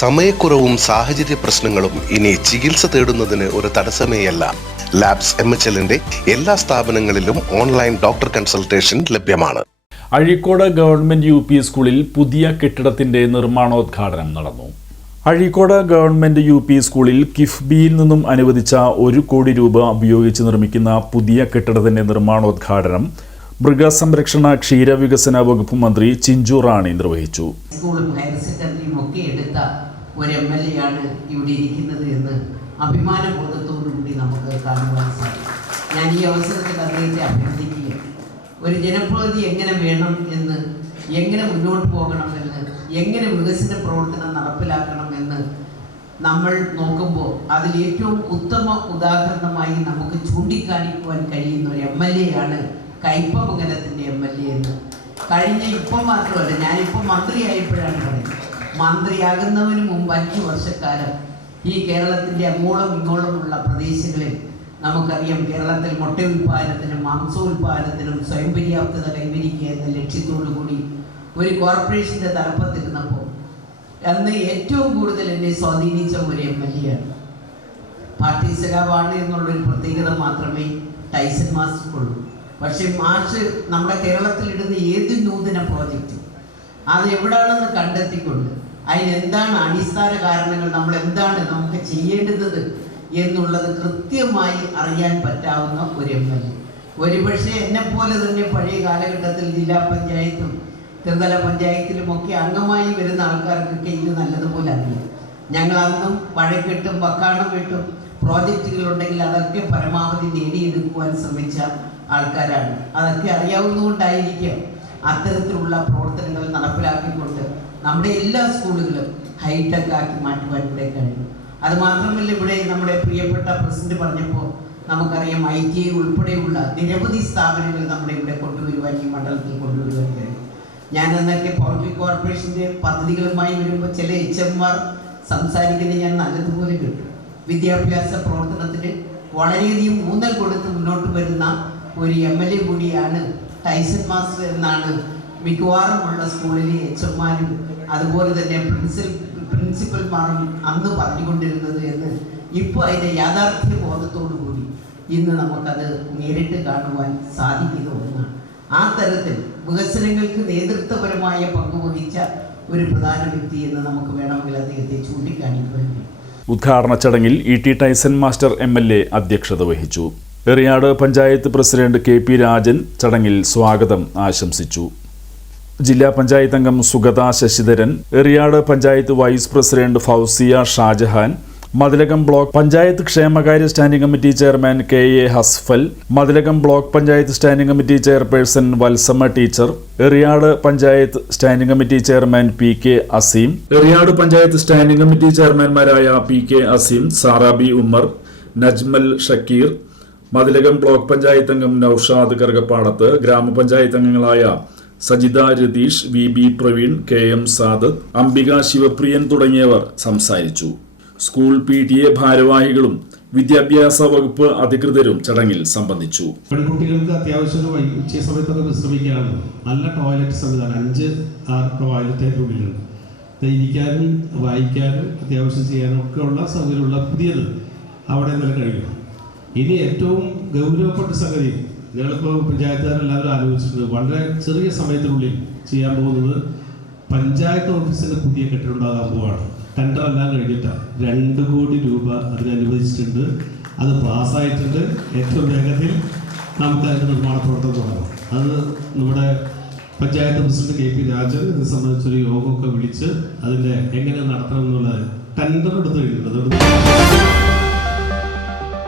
സമയക്കുറവും സാഹചര്യ പ്രശ്നങ്ങളും ഇനി ചികിത്സ തേടുന്നതിന് ഒരു തടസ്സമേയല്ല. ലാബ്സ് എം എച്ച് എല്ലിന്റെ എല്ലാ സ്ഥാപനങ്ങളിലും ഓൺലൈൻ ഡോക്ടർ കൺസൾട്ടേഷൻ ലഭ്യമാണ്. അഴീക്കോട് ഗവൺമെന്റ് യു പി സ്കൂളിൽ പുതിയ കെട്ടിടത്തിന്റെ നിർമ്മാണോദ്ഘാടനം നടന്നു. അഴീക്കോട് ഗവൺമെന്റ് യു പി സ്കൂളിൽ കിഫ്ബിയിൽ നിന്നും അനുവദിച്ച ഒരു കോടി രൂപ ഉപയോഗിച്ച് നിർമ്മിക്കുന്ന പുതിയ കെട്ടിടത്തിന്റെ നിർമ്മാണോദ്ഘാടനം മൃഗസംരക്ഷണ ക്ഷീരവികസന വകുപ്പ് മന്ത്രി ചിഞ്ചു റാണി നിർവഹിച്ചു. സ്കൂളും ഹയർ ഒരു എം എൽ എ ആണ് ഇവിടെ ഇരിക്കുന്നത് എന്ന് അഭിമാന കൂടി നമുക്ക് കാണുവാൻ സാധിക്കും. ഞാൻ ഈ അവസരത്തിൽ അദ്ദേഹത്തെ അഭിനന്ദിക്കുകയും ഒരു ജനപ്രതിനിധി എങ്ങനെ വേണം എന്ന് എങ്ങനെ മുന്നോട്ട് പോകണം പോകണമെന്ന് എങ്ങനെ വികസന പ്രവർത്തനം നടപ്പിലാക്കണം എന്ന് നമ്മൾ നോക്കുമ്പോൾ അതിൽ ഏറ്റവും ഉത്തമ ഉദാഹരണമായി നമുക്ക് ചൂണ്ടിക്കാണിക്കുവാൻ കഴിയുന്ന ഒരു എം എൽ എ ആണ് കയ്പമംഗലത്തിന്റെ എം എൽ എ എന്ന്. കഴിഞ്ഞ ഇപ്പം മാത്രമല്ല ഞാനിപ്പോൾ മന്ത്രിയായപ്പോഴാണ് പറയുന്നത് മന്ത്രിയാകുന്നതിന് മുമ്പ് അഞ്ച് വർഷക്കാലം ഈ കേരളത്തിന്റെ അങ്ങോളം ഇങ്ങോളമുള്ള പ്രദേശങ്ങളിൽ നമുക്കറിയാം കേരളത്തിൽ മുട്ട ഉൽപ്പാദനത്തിനും മാംസോൽപാദനത്തിനും സ്വയം പര്യാപ്തത കൈവരിക്കുക എന്ന ലക്ഷ്യത്തോടു കൂടി ഒരു കോർപ്പറേഷന്റെ തലപ്പത്തിരുന്നപ്പോൾ അന്ന് ഏറ്റവും കൂടുതൽ എന്നെ സ്വാധീനിച്ച ഒരു എം എൽ എ ആണ്. പാർട്ടി സഖാവാണ് എന്നുള്ളൊരു പ്രത്യേകത മാത്രമേ ടൈസൺ മാസ്റ്റർക്കുള്ളൂ. പക്ഷേ മാഷ് നമ്മുടെ കേരളത്തിലിടുന്ന ഏത് നൂതന പ്രോജക്റ്റ് അത് എവിടെയാണെന്ന് കണ്ടെത്തിക്കൊണ്ട് അതിനെന്താണ് അടിസ്ഥാന കാരണങ്ങൾ? നമ്മൾ എന്താണ് നമുക്ക് ചെയ്യേണ്ടുന്നത് എന്നുള്ളത് കൃത്യമായി അറിയാൻ പറ്റാവുന്ന ഒരു എം എൽ എ. ഒരുപക്ഷെ എന്നെ പോലെ തന്നെ പഴയ കാലഘട്ടത്തിൽ ജില്ലാ പഞ്ചായത്തും ത്രിതല പഞ്ചായത്തിലുമൊക്കെ അംഗമായി വരുന്ന ആൾക്കാർക്കൊക്കെ ഇത് നല്ലതുപോലെ അറിയാം. ഞങ്ങൾ അന്നും പഴക്കെട്ടും വക്കാണം കെട്ടും പ്രോജക്റ്റുകൾ ഉണ്ടെങ്കിൽ അതൊക്കെ പരമാവധി നേടിയെടുക്കുവാൻ ശ്രമിച്ച ആൾക്കാരാണ്. അതൊക്കെ അറിയാവുന്നതുകൊണ്ടായിരിക്കും അത്തരത്തിലുള്ള പ്രവർത്തനങ്ങൾ നടപ്പിലാക്കിക്കൊണ്ട് നമ്മുടെ എല്ലാ സ്കൂളുകളും ഹൈടെക് ആക്കി മാറ്റുവാൻ ഇവിടെ കഴിയും അത് മാത്രമല്ല ഇവിടെ നമ്മുടെ പ്രിയപ്പെട്ട പ്രസിഡന്റ് പറഞ്ഞപ്പോൾ നമുക്കറിയാം ഐ ടി ഐ ഉൾപ്പെടെയുള്ള നിരവധി സ്ഥാപനങ്ങൾ നമ്മുടെ ഇവിടെ കൊണ്ടുവരുവാൻ ഈ മണ്ഡലത്തിൽ കൊണ്ടുവരുവാൻ കഴിയും ഞാൻ അന്നൊക്കെ പബ്ലിക് കോർപ്പറേഷന്റെ പദ്ധതികളുമായി വരുമ്പോൾ ചില എച്ച് എംമാർ സംസാരിക്കുന്നത് ഞാൻ നല്ലതുപോലെ കേട്ടു. വിദ്യാഭ്യാസ പ്രവർത്തനത്തിന് വളരെയധികം ഊന്നൽ കൊടുത്ത് മുന്നോട്ട് വരുന്ന ഒരു എം എൽ എ കൂടിയാണ് ടൈസൺ മാസ്റ്റർ എന്നാണ് മിക്കവാറുമുള്ള സ്കൂളിലെ എച്ച്എമ്മാരും അതുപോലെ തന്നെ പ്രിൻസിൽ പ്രിൻസിപ്പൽമാരും അന്ന് പറഞ്ഞുകൊണ്ടിരുന്നത് എന്ന് ഇപ്പോൾ അതിന്റെ യാഥാർത്ഥ്യ ബോധത്തോടു കൂടി ഇന്ന് നമുക്കത് നേരിട്ട് കാണുവാൻ സാധിക്കുന്ന ഒന്നാണ്. ആ തരത്തിൽ വികസനങ്ങൾക്ക് നേതൃത്വപരമായ പങ്ക് പങ്കുവഹിച്ച ഒരു പ്രധാന വ്യക്തി എന്ന് നമുക്ക് വേണമെങ്കിൽ അദ്ദേഹത്തെ ചൂണ്ടിക്കാണിക്കുവാൻ ഉദ്ഘാടന ചടങ്ങിൽ E T Tyson master M L A അധ്യക്ഷത വഹിച്ചു. Eriyad panchayat president K P Rajan ചടങ്ങിൽ സ്വാഗതം ആശംസിച്ചു. ജില്ലാ പഞ്ചായത്ത് അംഗം Sugatha Sasidharan Eriyad panchayat vice president Fousiya Shajahan Mathilakam block panchayat ക്ഷേമകാര്യ standing committee chairman K A Hasfal Mathilakam block panchayat standing committee chairperson Valsamma teacher Eriyad panchayat standing committee chairman P K Aseem Eriyad panchayat standing committee ചെയർമാൻമാരായ P K Aseem Sarabi Ummer Najmal Shakeer Mathilakam block panchayat അംഗം നൌഷാദ് കറുകപ്പാടത്ത് ഗ്രാമപഞ്ചായത്ത് അംഗങ്ങളായ Sajitha Ratheesh V B Praveen K M Sadath Ambika Sivapriyan തുടങ്ങിയവർ സംസാരിച്ചു. School P T A ഭാരവാഹികളും വിദ്യാഭ്യാസ വകുപ്പ് അധികൃതരും ചടങ്ങിൽ സംബന്ധിച്ചു. പെൺകുട്ടികൾക്ക് അത്യാവശ്യം ഉച്ച സമയത്തൊക്കെ വിശ്രമിക്കാനും നല്ല ടോയ്ലറ്റ് സംവിധാനം. അഞ്ച് ടോയ്ലറ്റ് ഇരിക്കാനും വായിക്കാനും അത്യാവശ്യം ചെയ്യാനും ഒക്കെ ഉള്ള സൗകര്യമുള്ള പുതിയത് അവിടെ നിന്ന് കഴിയും ഇനി ഏറ്റവും ഗൗരവപ്പെട്ട സംഗതി ഞങ്ങളിപ്പോൾ പഞ്ചായത്തുകാരെല്ലാവരും ആലോചിച്ചിട്ടുണ്ട്. വളരെ ചെറിയ സമയത്തിനുള്ളിൽ ചെയ്യാൻ പോകുന്നത് പഞ്ചായത്ത് ഓഫീസിന്റെ പുതിയ കെട്ടിടം ഉണ്ടാകാൻ പോവാണ്. ടെൻഡർ എല്ലാം കഴിഞ്ഞിട്ടാണ് രണ്ട് കോടി രൂപ അതിന് അനുവദിച്ചിട്ടുണ്ട്. അത് പാസ്സായിട്ടുണ്ട്. ഏറ്റവും വേഗത്തിൽ നമുക്ക് അതിന്റെ നിർമ്മാണ പ്രവർത്തനം തുടങ്ങാം. അത് നമ്മുടെ panchayat president K P Rajan ഇത് സംബന്ധിച്ചൊരു യോഗമൊക്കെ വിളിച്ച് അതിന്റെ എങ്ങനെ നടത്തണം എന്നുള്ളത് ടെൻഡർ എടുത്ത് കഴിഞ്ഞിട്ടുണ്ട്.